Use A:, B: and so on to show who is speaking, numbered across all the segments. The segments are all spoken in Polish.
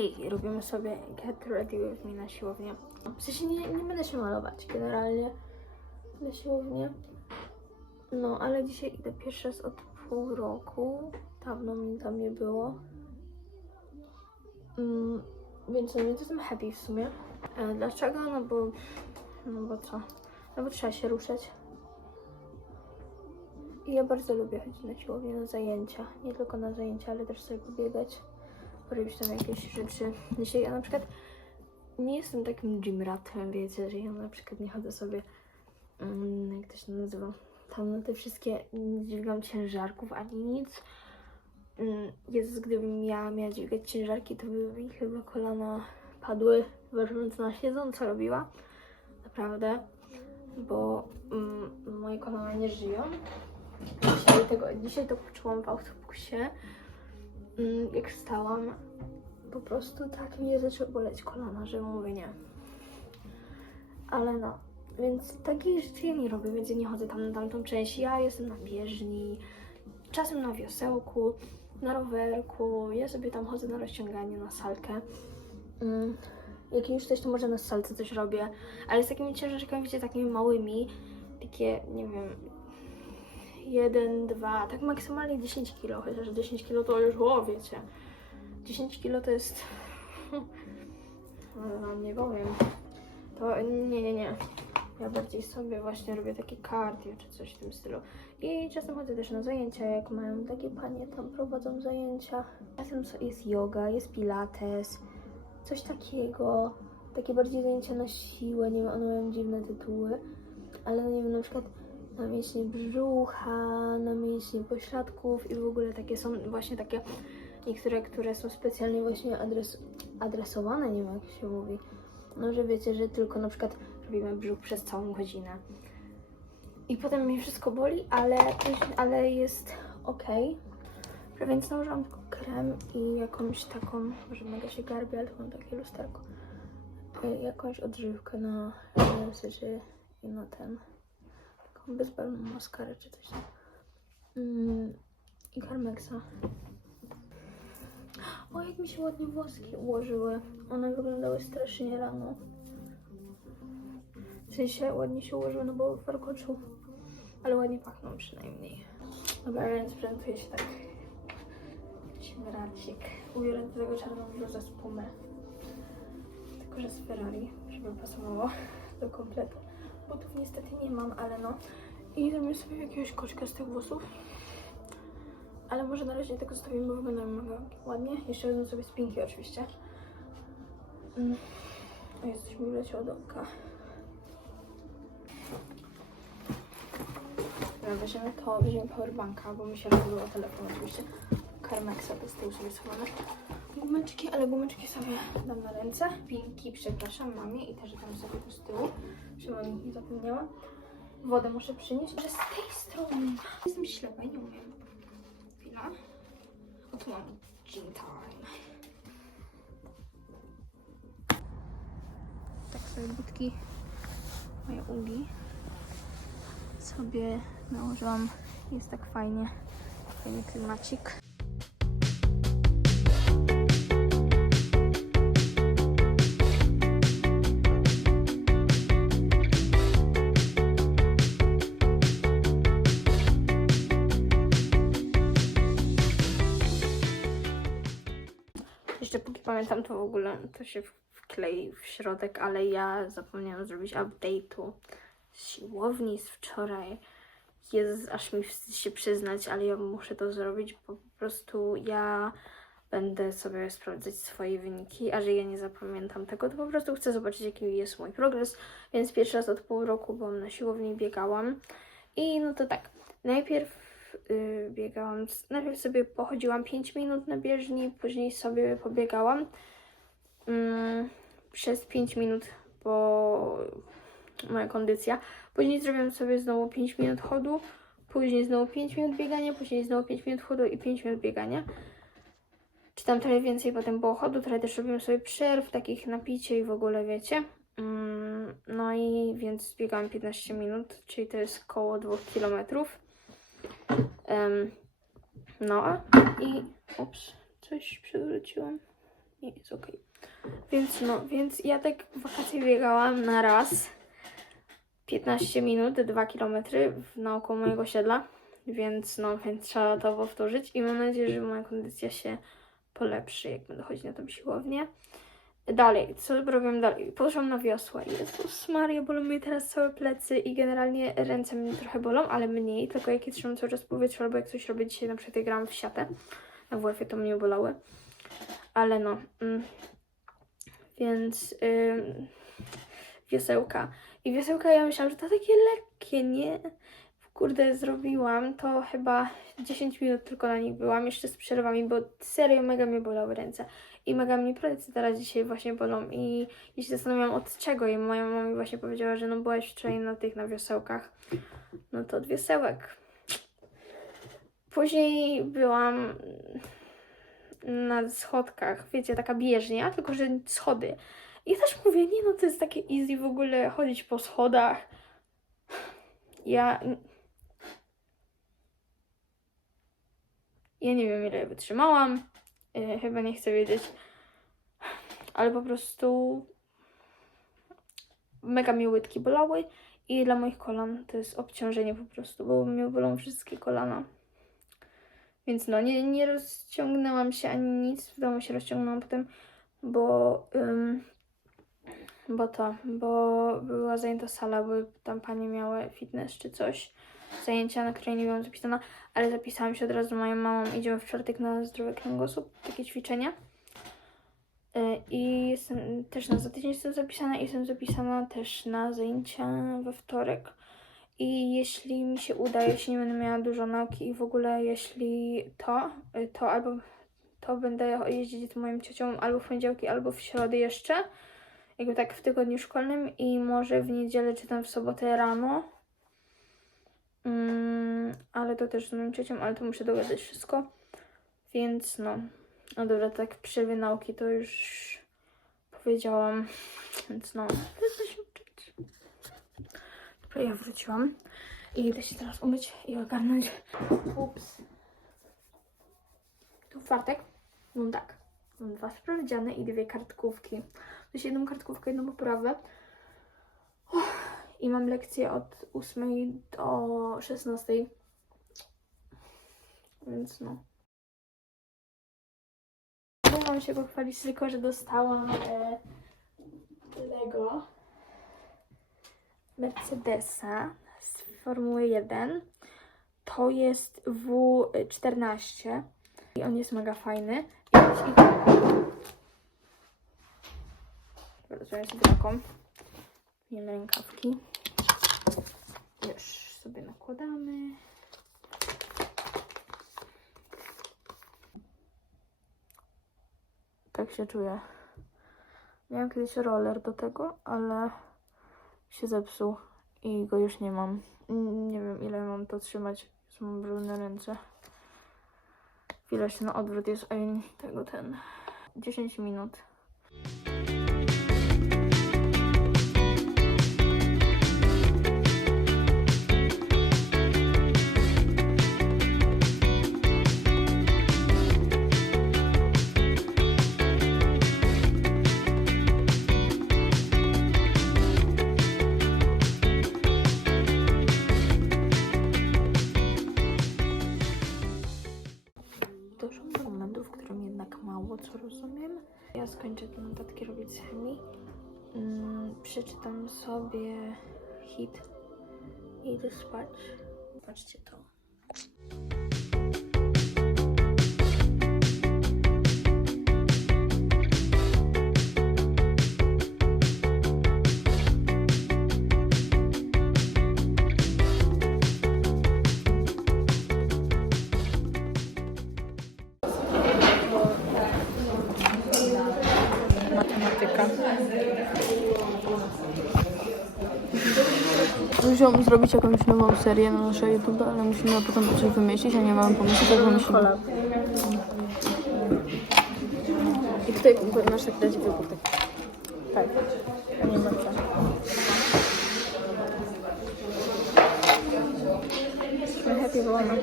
A: hej, robimy sobie get ready with me na siłownię. W sensie nie, nie będę się malować generalnie na siłownię. No, ale dzisiaj idę pierwszy raz od pół roku. Dawno mi tam nie było. Mm, więc no, jestem happy w sumie. E, dlaczego? No bo... No bo co? No bo trzeba się ruszać. I ja bardzo lubię chodzić na siłownię, na zajęcia. Nie tylko na zajęcia, ale też sobie pobiegać, porobić tam jakieś rzeczy. Dzisiaj ja na przykład nie jestem takim gym ratem, wiecie, że ja na przykład nie chodzę sobie, mm, jak to się nazywa, tam na te wszystkie, nie dźwigam ciężarków ani nic. Mm, Jezus, gdybym ja miała dźwigać ciężarki, to by mi chyba kolana padły, ważąc na siedząco robiła. Naprawdę, bo mm, moje kolana nie żyją. Dzisiaj, tego, dzisiaj to poczułam w autobusie. Mm, Jak wstałam, po prostu tak mi zaczęły boleć kolana, że mówię nie. Ale no, więc takiej rzeczy ja nie robię, więc ja nie chodzę tam na tamtą część. Ja jestem na bieżni, czasem na wiosełku, na rowerku. Ja sobie tam chodzę na rozciąganie, na salkę. Mm, jak już coś, to może na salce coś robię, ale z takimi ciężarkami, wiecie, takimi małymi, takie, nie wiem, 1, 2, tak maksymalnie 10 kg, chociaż 10 kg to już, o wiecie, 10 kg to jest, no, wam nie powiem, to nie, nie, nie. Ja bardziej sobie właśnie robię takie cardio czy coś w tym stylu. I czasem chodzę też na zajęcia, jak mają takie panie tam prowadzą zajęcia. Czasem jest yoga, jest pilates, coś takiego. Takie bardziej zajęcia na siłę, nie wiem, one mają dziwne tytuły. Ale no nie wiem, na przykład na mięśnie brzucha, na mięśnie pośladków i w ogóle takie są właśnie takie niektóre, które są specjalnie właśnie adres, adresowane, nie wiem jak się mówi. No, że wiecie, że tylko na przykład robimy brzuch przez całą godzinę. I potem mnie wszystko boli, ale, ale jest ok. Więc nałożyłam tylko krem i jakąś taką, może mega się garbię, ale mam takie lusterko. Y, Jakąś odżywkę na rzęsy i na ten taką bezbarwną maskarę czy coś tam. Mm, I Carmexa. O, jak mi się ładnie włoski ułożyły. One wyglądały strasznie rano. W sensie ładnie się ułożyły, no bo warkoczu. Ale ładnie pachną przynajmniej. Dobra, więc prezentuje się tak. Ciemracik. Ubiorę do tego czarną bluzę z Pumy. Tylko, że z Ferrari, żeby pasowało do kompletu. Butów niestety nie mam, ale no. I zrobię sobie jakiegoś koczka z tych włosów. Ale może na razie tego zostawimy, bo wyglądają mega ładnie. Jeszcze wezmę sobie spinki oczywiście. Mm. O, jest coś mi wleciało do oka. Dobra, weźmiemy to, weźmiemy powerbanka, bo mi się rozbyło telefon oczywiście. Karmexa to z tyłu sobie schowamy. Gumeczki, ale gumeczki sobie dam na ręce. Pinki, przepraszam, mamie i też dam sobie tu z tyłu, żeby o nich nie zapomniała. Wodę muszę przynieść, że z tej strony. Jestem ślepa, nie umiem. Chwila. O, tu mam gym time. Tak sobie budki, moje ugi sobie nałożyłam. Jest tak fajnie. Fajny klimacik. Pamiętam, to w ogóle to się wklei w środek, ale ja zapomniałam zrobić update'u z siłowni z wczoraj. Jezus, aż mi wstyd się przyznać, ale ja muszę to zrobić, bo po prostu ja będę sobie sprawdzać swoje wyniki, a że ja nie zapamiętam tego, to po prostu chcę zobaczyć, jaki jest mój progres. Więc pierwszy raz od pół roku byłam na siłowni, biegałam. I no to tak, najpierw y, biegałam, najpierw sobie pochodziłam 5 minut na bieżni, później sobie pobiegałam mm, przez 5 minut, bo moja kondycja. Później zrobiłam sobie znowu 5 minut chodu, później znowu 5 minut biegania, później znowu 5 minut chodu i 5 minut biegania. Czy tam trochę więcej potem było chodu, trochę też robiłam sobie przerw, takich na picie i w ogóle wiecie. Mm, No i więc biegałam 15 minut, czyli to jest koło 2 kilometrów. Em, no i ups, coś przewróciłam. i jest okej. Więc no, więc ja tak w wakacje biegałam na raz 15 minut, 2 km naokoło mojego osiedla, więc no, więc trzeba to powtórzyć i mam nadzieję, że moja kondycja się polepszy, jak będę chodzić na tą siłownię. Dalej, co robię dalej? Poszłam na wiosła. Jezus Maria, bolą mnie teraz całe plecy i generalnie ręce mnie trochę bolą, ale mniej, tylko jak je trzymam cały czas w albo jak coś robię dzisiaj, na przykład jak grałam w siatę na WF-ie, to mnie bolały. Ale no, mm, więc ym, wiosełka. I wiosełka ja myślałam, że to takie lekkie, nie? Kurde, zrobiłam to chyba 10 minut tylko na nich byłam, jeszcze z przerwami, bo serio mega mnie bolały ręce. I mega mnie plecy teraz dzisiaj właśnie bolą i, i się zastanawiałam od czego i moja mama mi właśnie powiedziała, że no byłaś wczoraj na tych, na wiosełkach. No to od wiosełek. Później byłam na schodkach, wiecie, taka bieżnia, tylko że schody. I też mówię, nie no, to jest takie easy w ogóle chodzić po schodach. Ja... Ja nie wiem, ile wytrzymałam. E, chyba nie chcę wiedzieć. Ale po prostu mega mnie łydki bolały i dla moich kolan to jest obciążenie po prostu, bo mnie bolą wszystkie kolana. Więc no, nie, nie rozciągnęłam się ani nic, w domu się rozciągnęłam potem, bo, ym, bo to, bo była zajęta sala, bo tam panie miały fitness czy coś, zajęcia, na które nie byłam zapisana, ale zapisałam się od razu z moją mamą, idziemy w czwartek na zdrowy kręgosłup, takie ćwiczenia. Y, I jestem też na za tydzień jestem zapisana i jestem zapisana też na zajęcia we wtorek. I jeśli mi się uda, jeśli nie będę miała dużo nauki i w ogóle jeśli to, y, to albo to będę jeździć z moją ciocią albo w poniedziałki, albo w środę jeszcze, jakby tak w tygodniu szkolnym i może w niedzielę czy tam w sobotę rano. Mm, ale to też z moją ciocią, ale to muszę dogadać wszystko. Więc no, no dobra, tak przerwy nauki to już powiedziałam, więc no, chcę się uczyć. Dobra, ja wróciłam i idę się teraz umyć i ogarnąć. Ups. Tu czwartek mam tak, mam dwa sprawdziane i dwie kartkówki. To jedną kartkówkę, jedną poprawę. I mam lekcję od 8 do 16. Więc no. Mam się pochwalić tylko, że dostałam e, Lego Mercedesa z Formuły 1. To jest W14 i on jest mega fajny. I, i... Sobie taką. Rękawki. Już sobie nakładamy. Tak się czuję. Miałam kiedyś roller do tego, ale się zepsuł i go już nie mam. Nie wiem ile mam to trzymać. Mam brudne ręce. Chwila się na odwrót jest, a tego ten. 10 minut. Przeczytam sobie hit i idę spać. Patrzcie to.
B: Musiałam zrobić jakąś nową serię na nasze YouTube, ale musimy na początku coś wymyślić, a nie mamy pomysłu, tak wymyślimy.
A: I tutaj masz tak dać wybuch. Tak.
B: Nie ma co.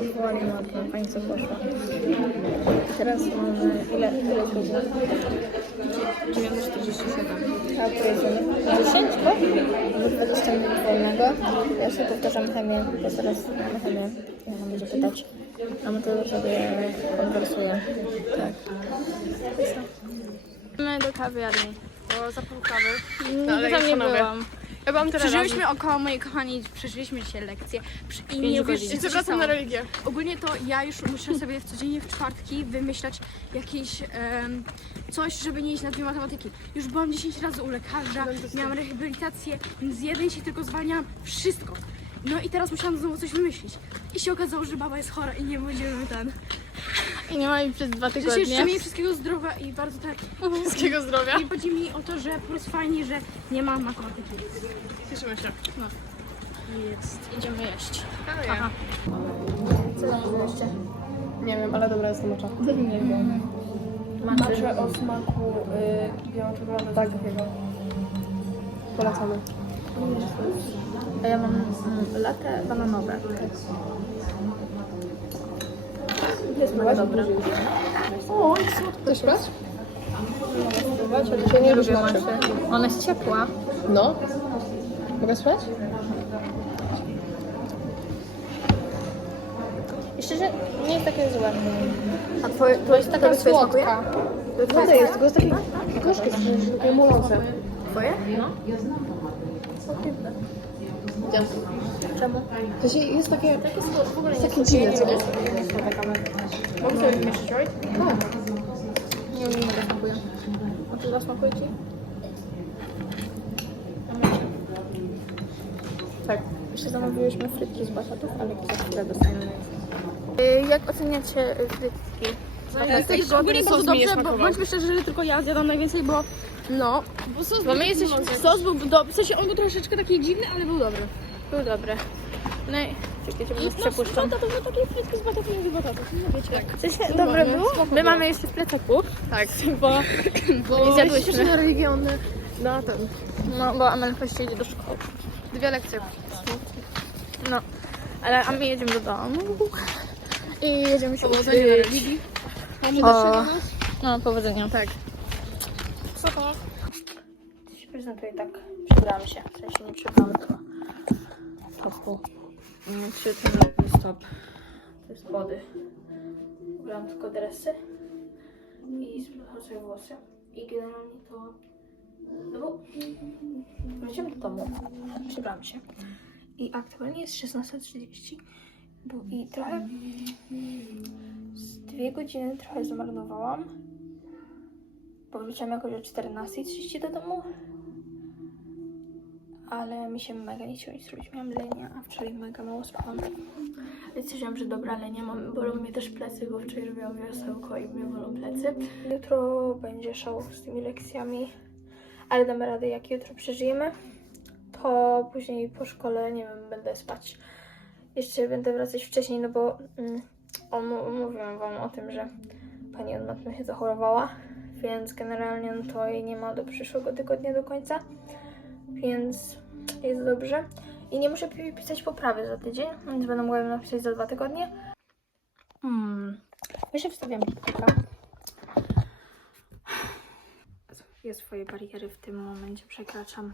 A: Odwołali na poszło. I teraz mamy ile, ile godzina? A to jest 10, bo? Albo 20 minut wolnego. Ja sobie powtarzam chemię, bo zaraz mamy chemię. Ja mam będzie pytać. A my to sobie konwersuje. Tak.
B: Idziemy do kawiarni, bo zapał kawy.
C: No, ale
B: tam nie byłam.
C: Ja byłam tyle
B: Przeżyliśmy około, moi kochani, przeżyliśmy dzisiaj lekcje przy- i nie uwierzycie,
C: I
B: co się stało.
C: na religię.
B: Ogólnie to ja już muszę sobie w codziennie w czwartki wymyślać jakieś em, coś, żeby nie iść na dwie matematyki. Już byłam 10 razy u lekarza, miałam rehabilitację, z jednej się tylko zwalniałam, wszystko. No i teraz musiałam znowu coś wymyślić. I się okazało, że baba jest chora i nie będziemy ten.
C: I nie ma jej przez dwa
B: Że się jeszcze mi wszystkiego zdrowia i bardzo tak.
C: Wszystkiego zdrowia.
B: I chodzi mi o to, że po prostu fajnie, że nie ma matematyki.
C: Cieszymy się.
B: Jest. Idziemy jeść.
C: Aha.
A: Co tam jeszcze?
C: Nie wiem, ale dobra jest to macza.
A: Nie wiem.
C: Macze o smaku y, białą czekoladę. Tak, takiego. Polecamy.
A: A ja mam mm, latte bananowe. Jest mega dobre.
C: O, Chcesz spać? Czy nie lubię maczy?
A: Ona jest ciepła.
C: No. Mogę spać?
A: I szczerze, nie jest takie złe.
C: A twoje, to jest taka słodka. Naprawdę jest, tylko jest takie gorzkie, takie mulące.
A: Twoje? No.
C: Gdzie?
A: Czemu?
C: To się jest takie, jest takie dziwne, co nie?
A: Mogę sobie wymieszać, right?
C: Tak.
A: Nie wiem, jak smakuje. A to zasmakuje ci?
C: Tak.
A: Jeszcze zamówiłyśmy frytki z batatów, ale to za chwilę dostaniemy. Jak oceniacie y, frytki?
B: Jest ogólnie bardzo dobrze, bo bądźmy szczerzy, że tylko ja zjadam najwięcej, bo no,
C: Bo sos
B: bo my jesteśmy, sos był dobry, w sensie on był troszeczkę taki dziwny, ale był dobry.
A: Był dobry. No i czekajcie, bo nas
B: No,
A: przepuszczam.
B: batatów, no takie frytki z batatów i batatów, no wiecie. Tak.
A: W sensie dobre było. My mamy jeszcze w plecaku.
C: Tak, bo, bo jesteśmy na religiony na ten.
A: No, bo Amelka jeszcze idzie do szkoły.
C: Dwie lekcje.
A: No, ale a my jedziemy do domu. I jedziemy się uczyć.
C: religii. Mamy
A: O.
C: do nas?
A: No, powodzenia.
C: Tak. Spoko.
A: się prezentuję tak. Przebrałam się. W sensie nie przebrałam tylko topu. Mm, Przytrzymany stop. To jest body. Ubrałam tylko dresy i sprawdzam sobie włosy. I generalnie to... No bo wróciłam do domu. Przebrałam się. I aktualnie jest 16.30. Bo i trochę... Z dwie godziny trochę zmarnowałam. Bo wróciłam jakoś o 14.30 do domu. Ale mi się mega nie chciało nic robić. Miałam lenia, a wczoraj mega mało spałam. Więc stwierdziłam, że dobra, lenia mam. Bolą mnie też plecy, bo wczoraj robiłam wiosełko i mnie bolą plecy. Jutro będzie szał z tymi lekcjami. Ale damy radę, jak jutro przeżyjemy. To później po szkole, nie wiem, będę spać. Jeszcze będę wracać wcześniej, no bo mm, mu- mówiłam wam o tym, że pani od się zachorowała. Więc generalnie no to jej nie ma do przyszłego tygodnia do końca więc jest dobrze. I nie muszę pi- pisać poprawy za tydzień, więc będę mogła napisać za dwa tygodnie. Hmm. Jeszcze wstawiam TikToka. Ja swoje bariery w tym momencie przekraczam.